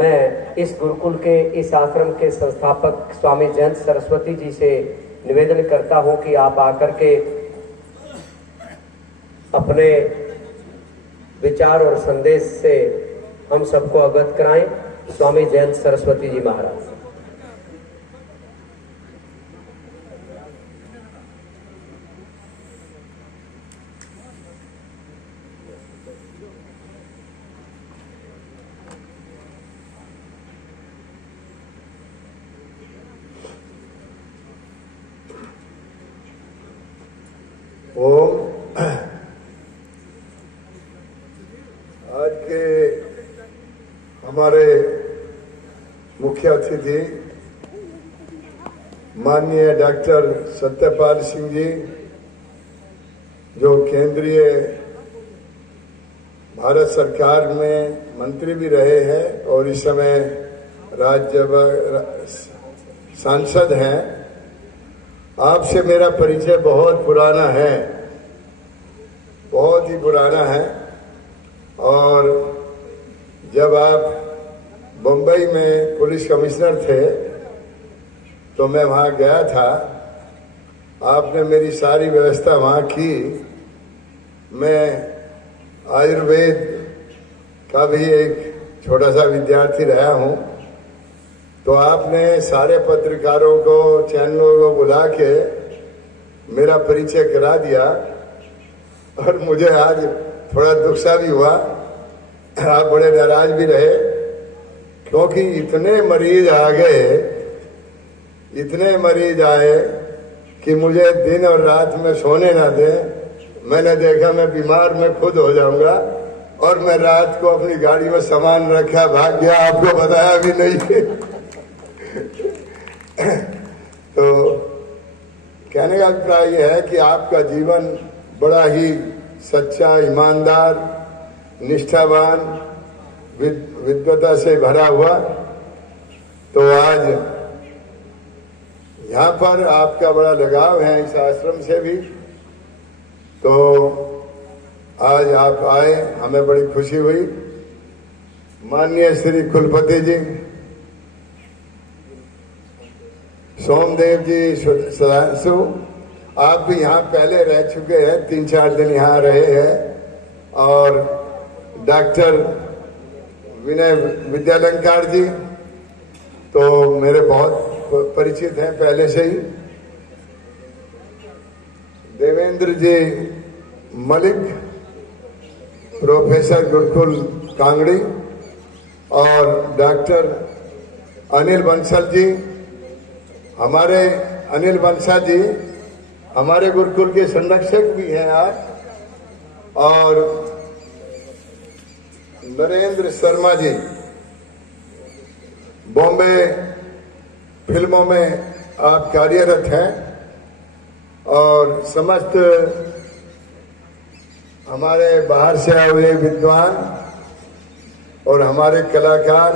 मैं इस गुरुकुल के, इस आश्रम के संस्थापक स्वामी जयंत सरस्वती जी से निवेदन करता हूं कि आप आकर के अपने विचार और संदेश से हम सबको अवगत कराएं। स्वामी जयंत सरस्वती जी महाराज। आज के हमारे मुख्य अतिथि माननीय डॉक्टर सत्यपाल सिंह जी, जो केंद्रीय भारत सरकार में मंत्री भी रहे हैं और इस समय राज्य सांसद हैं। आपसे मेरा परिचय बहुत पुराना है, बहुत ही पुराना है। और जब आप बम्बई में पुलिस कमिश्नर थे तो मैं वहाँ गया था, आपने मेरी सारी व्यवस्था वहाँ की। मैं आयुर्वेद का भी एक छोटा सा विद्यार्थी रहा हूँ, तो आपने सारे पत्रकारों को, चैनलों को बुला के मेरा परिचय करा दिया। और मुझे आज थोड़ा दुख सा भी हुआ, आप बड़े नाराज भी रहे, क्योंकि इतने मरीज आ गए, इतने मरीज आए कि मुझे दिन और रात में सोने ना दें। मैंने देखा मैं बीमार मैं खुद हो जाऊंगा, और मैं रात को अपनी गाड़ी में सामान रखा, भाग गया, आपको बताया भी नहीं। तो कहने का अभिप्राय यह है कि आपका जीवन बड़ा ही सच्चा, ईमानदार, निष्ठावान, विद्वता से भरा हुआ। तो आज यहाँ पर आपका बड़ा लगाव है इस आश्रम से भी, तो आज आप आए, हमें बड़ी खुशी हुई। माननीय श्री कुलपति जी, सोमदेव जी सदांशु, आप भी यहाँ पहले रह चुके हैं, 3-4 दिन यहाँ रहे हैं। और डॉक्टर विनय विद्यालंकार जी तो मेरे बहुत परिचित हैं पहले से ही। देवेंद्र जी मलिक, प्रोफेसर गुरुकुल कांगड़ी, और डॉक्टर अनिल बंसल जी, हमारे अनिल बंसल जी हमारे गुरुकुल के संरक्षक भी हैं आज। और नरेंद्र शर्मा जी बॉम्बे फिल्मों में आप कार्यरत हैं, और समस्त हमारे बाहर से आए हुए विद्वान और हमारे कलाकार,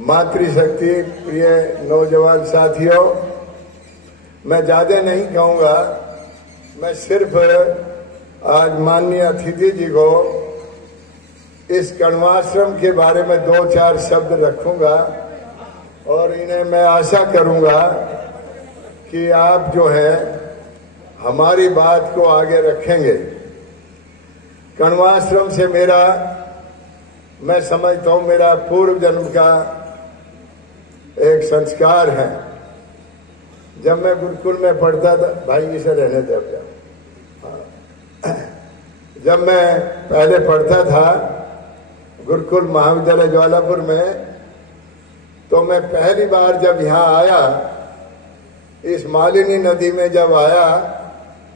मातृशक्ति प्रिय नौजवान साथियों, मैं ज्यादा नहीं कहूंगा, मैं सिर्फ आज माननीय अतिथि जी को इस कण्वाश्रम के बारे में 2-4 शब्द रखूंगा, और इन्हें मैं आशा करूंगा कि आप जो है हमारी बात को आगे रखेंगे। कण्वाश्रम से मेरा, मैं समझता हूं, मेरा पूर्व जन्म का एक संस्कार है। जब मैं गुरुकुल में पढ़ता था, भाई इसे रहने दे अब जाओ। जब मैं पहले पढ़ता था गुरुकुल महाविद्यालय ज्वालापुर में, तो मैं पहली बार जब यहाँ आया, इस मालिनी नदी में जब आया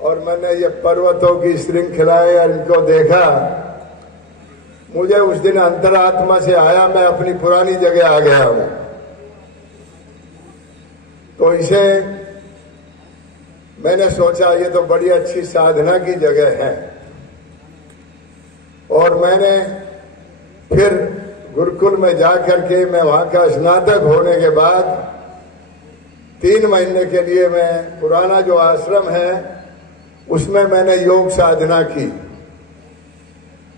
और मैंने ये पर्वतों की श्रृंखलाएं इनको देखा, मुझे उस दिन अंतरात्मा से आया, मैं अपनी पुरानी जगह आ गया हूं। तो इसे मैंने सोचा ये तो बड़ी अच्छी साधना की जगह है, और मैंने फिर गुरुकुल में जाकर के, मैं वहां का स्नातक होने के बाद 3 महीने के लिए मैं पुराना जो आश्रम है उसमें मैंने योग साधना की,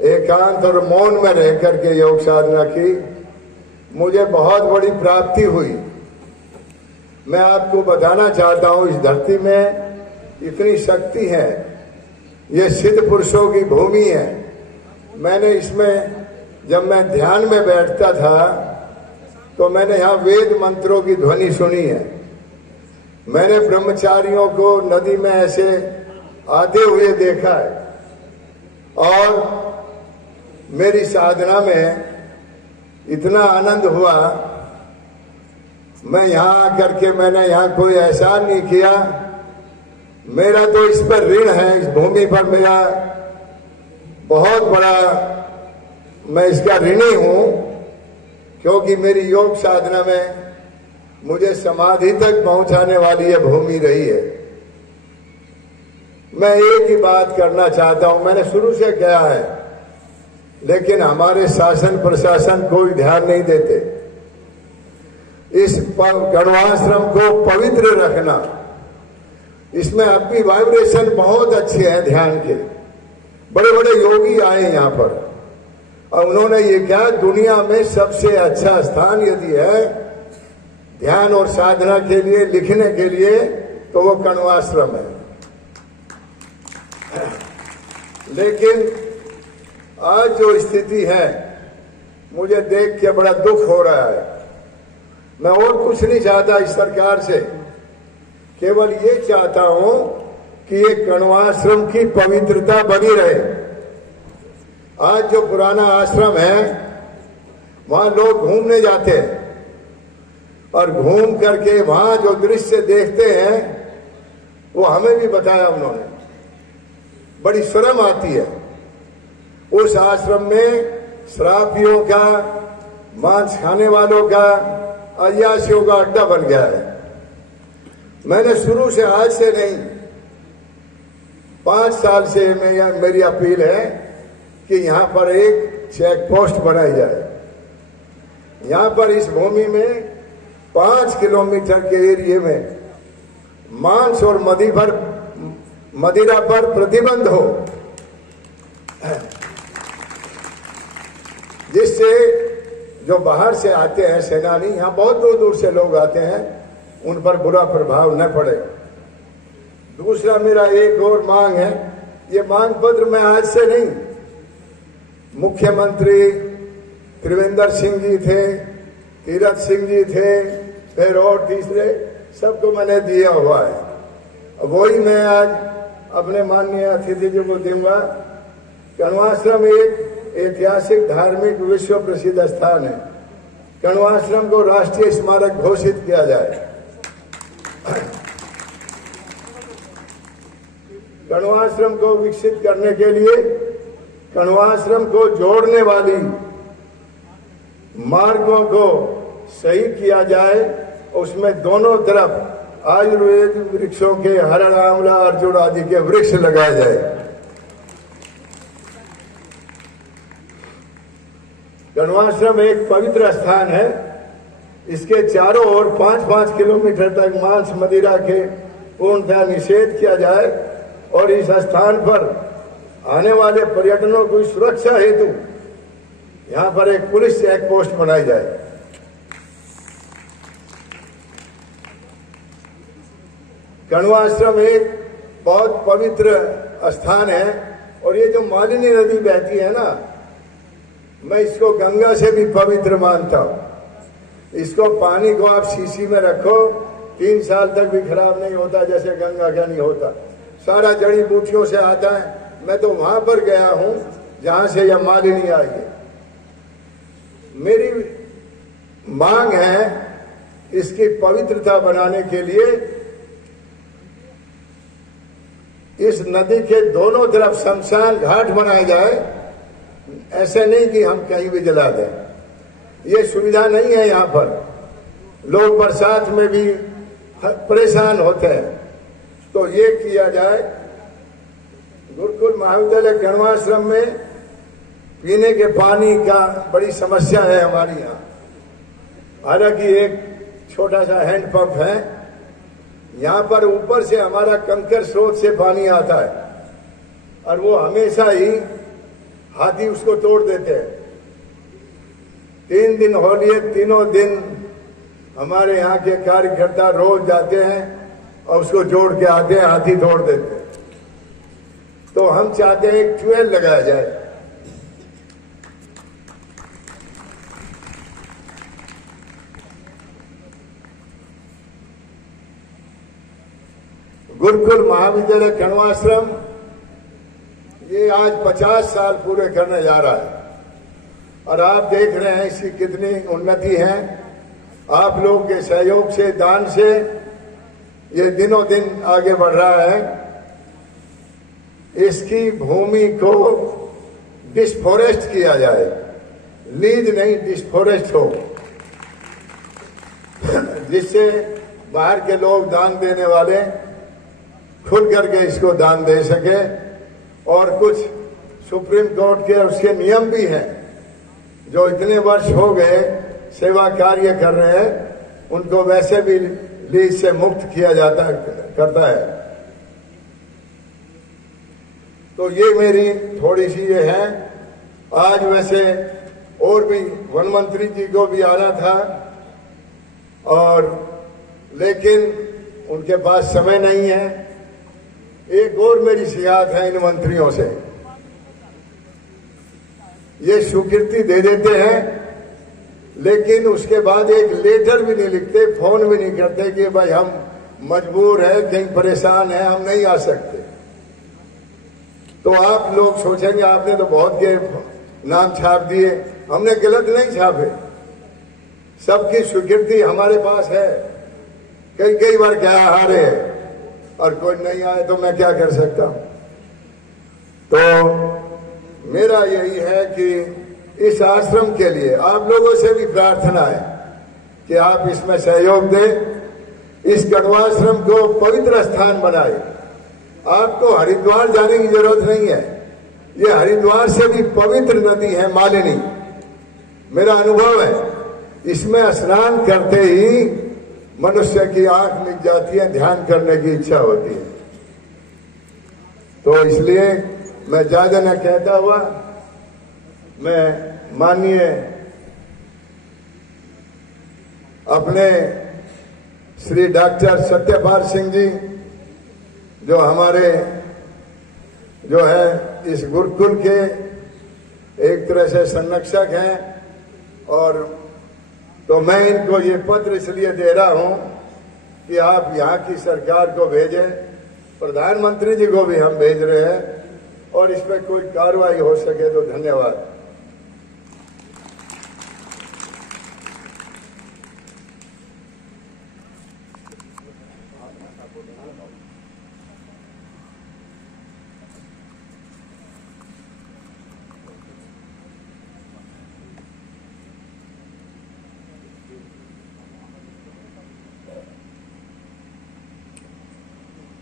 एकांत और मौन में रह करके योग साधना की। मुझे बहुत बड़ी प्राप्ति हुई। मैं आपको बताना चाहता हूं, इस धरती में इतनी शक्ति है, ये सिद्ध पुरुषों की भूमि है। मैंने इसमें, जब मैं ध्यान में बैठता था तो मैंने यहाँ वेद मंत्रों की ध्वनि सुनी है। मैंने ब्रह्मचारियों को नदी में ऐसे आते हुए देखा है, और मेरी साधना में इतना आनंद हुआ। मैं यहाँ आकर के मैंने यहाँ कोई एहसान नहीं किया। मेरा तो इस पर ऋण है, इस भूमि पर मेरा बहुत बड़ा, मैं इसका ऋणी हूं, क्योंकि मेरी योग साधना में मुझे समाधि तक पहुंचाने वाली यह भूमि रही है। मैं एक ही बात करना चाहता हूं, मैंने शुरू से कहा है, लेकिन हमारे शासन प्रशासन कोई ध्यान नहीं देते। इस कण्वाश्रम को पवित्र रखना, इसमें आपकी वाइब्रेशन बहुत अच्छे हैं ध्यान के। बड़े बड़े योगी आए यहाँ पर और उन्होंने ये कहा, दुनिया में सबसे अच्छा स्थान यदि है ध्यान और साधना के लिए, लिखने के लिए, तो वो कण्वाश्रम है। लेकिन आज जो स्थिति है, मुझे देख के बड़ा दुख हो रहा है। मैं और कुछ नहीं चाहता इस सरकार से, केवल ये चाहता हूं कि ये कण्वाश्रम की पवित्रता बनी रहे। आज जो पुराना आश्रम है, वहां लोग घूमने जाते हैं और घूम करके वहां जो दृश्य देखते हैं वो हमें भी बताया उन्होंने। बड़ी शर्म आती है। उस आश्रम में शराबियों का, मांस खाने वालों का, अय्याशियों का अड्डा बन गया है। मैंने शुरू से, आज से नहीं, 5 साल से मेरी अपील है कि यहां पर एक चेक पोस्ट बनाई जाए। यहां पर इस भूमि में 5 किलोमीटर के एरिए में मांस और मदिरा पर प्रतिबंध हो, जिससे जो बाहर से आते हैं सेनानी, यहां बहुत दूर दूर से लोग आते हैं, उन पर बुरा प्रभाव न पड़े। दूसरा मेरा एक और मांग है, ये मांग पत्र मैं आज से नहीं, मुख्यमंत्री त्रिवेंद्र सिंह जी थे, तीरथ सिंह जी थे, फिर और तीसरे सबको मैंने दिया हुआ है। वही मैं आज अपने माननीय अतिथि जी को दूंगा। कण्वाश्रम एक ऐतिहासिक, धार्मिक, विश्व प्रसिद्ध स्थान है। कण्वाश्रम को राष्ट्रीय स्मारक घोषित किया जाए। कण्वाश्रम को विकसित करने के लिए कण्वाश्रम को जोड़ने वाली मार्गों को सही किया जाए। उसमें दोनों तरफ आयुर्वेद वृक्षों के, हरण, आंवला, अर्जुन आदि के वृक्ष लगाए जाए। कण्वाश्रम एक पवित्र स्थान है। इसके चारों ओर 5-5 किलोमीटर तक मांस मदिरा के पूर्णतः निषेध किया जाए और इस स्थान पर आने वाले पर्यटनों की सुरक्षा हेतु यहां पर एक पुलिस चेक पोस्ट बनाई जाए। कण्वाश्रम एक बहुत पवित्र स्थान है और ये जो मालिनी नदी बहती है ना, मैं इसको गंगा से भी पवित्र मानता हूं। इसको पानी को आप शीशी में रखो, 3 साल तक भी खराब नहीं होता, जैसे गंगा का नहीं होता। सारा जड़ी बूटियों से आता है। मैं तो वहां पर गया हूं जहां से यह मालिनी आई है। मेरी मांग है इसकी पवित्रता बनाने के लिए इस नदी के दोनों तरफ शमशान घाट बनाए जाए। ऐसे नहीं कि हम कहीं भी जला दें, ये सुविधा नहीं है। यहाँ पर लोग बरसात में भी परेशान होते हैं, तो ये किया जाए। गुरुकुल महाविद्यालय कण्वाश्रम में पीने के पानी का बड़ी समस्या है हमारी यहाँ। हालांकि एक छोटा सा हैंडपंप है यहाँ पर, ऊपर से हमारा कंकर स्रोत से पानी आता है और वो हमेशा ही हाथी उसको तोड़ देते हैं। 3 दिन होली है, तीनों दिन हमारे यहाँ के कार्यकर्ता रोज जाते हैं और उसको जोड़ के आते हैं, हाथी तोड़ देते हैं। तो हम चाहते हैं एक ट्यूबवेल लगाया जाए। गुरुकुल महाविद्यालय कण्वाश्रम ये आज 50 साल पूरे करने जा रहा है और आप देख रहे हैं इसकी कितनी उन्नति है। आप लोगों के सहयोग से, दान से ये दिनों दिन आगे बढ़ रहा है। इसकी भूमि को डिसफॉरेस्ट किया जाए, लीज नहीं डिसफॉरेस्ट हो, जिससे बाहर के लोग दान देने वाले खुद करके इसको दान दे सके। और कुछ सुप्रीम कोर्ट के उसके नियम भी हैं, जो इतने वर्ष हो गए सेवा कार्य कर रहे हैं उनको वैसे भी लीज से मुक्त किया करता है। तो ये मेरी थोड़ी सी ये है। आज वैसे और भी वन मंत्री जी को भी आना था और लेकिन उनके पास समय नहीं है। एक और मेरी शिकायत है इन मंत्रियों से, ये स्वीकृति दे देते हैं लेकिन उसके बाद एक लेटर भी नहीं लिखते, फोन भी नहीं करते कि भाई हम मजबूर है, कहीं परेशान है, हम नहीं आ सकते। तो आप लोग सोचेंगे आपने तो बहुत के नाम छाप दिए। हमने गलत नहीं छापे, सबकी स्वीकृति हमारे पास है। कई बार क्या हारे हैं और कोई नहीं आए तो मैं क्या कर सकता हूं। तो मेरा यही है कि इस आश्रम के लिए आप लोगों से भी प्रार्थना है कि आप इसमें सहयोग दें, इस कण्वाश्रम को पवित्र स्थान बनाए। आपको हरिद्वार जाने की जरूरत नहीं है, ये हरिद्वार से भी पवित्र नदी है मालिनी। मेरा अनुभव है, इसमें स्नान करते ही मनुष्य की आंख मिल जाती है, ध्यान करने की इच्छा होती है। तो इसलिए मैं ज्यादा न कहता हुआ मैं माननीय अपने श्री डॉक्टर सत्यपाल सिंह जी जो हमारे जो है इस गुरुकुल के एक तरह से संरक्षक हैं, और तो मैं इनको ये पत्र इसलिए दे रहा हूं कि आप यहाँ की सरकार को भेजें, प्रधानमंत्री जी को भी हम भेज रहे हैं, और इस पर कोई कार्रवाई हो सके तो धन्यवाद।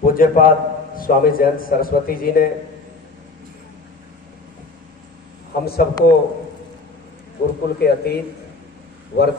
पूज्यपाद स्वामी जयंत सरस्वती जी ने हम सबको गुरुकुल के अतीत वर्तमान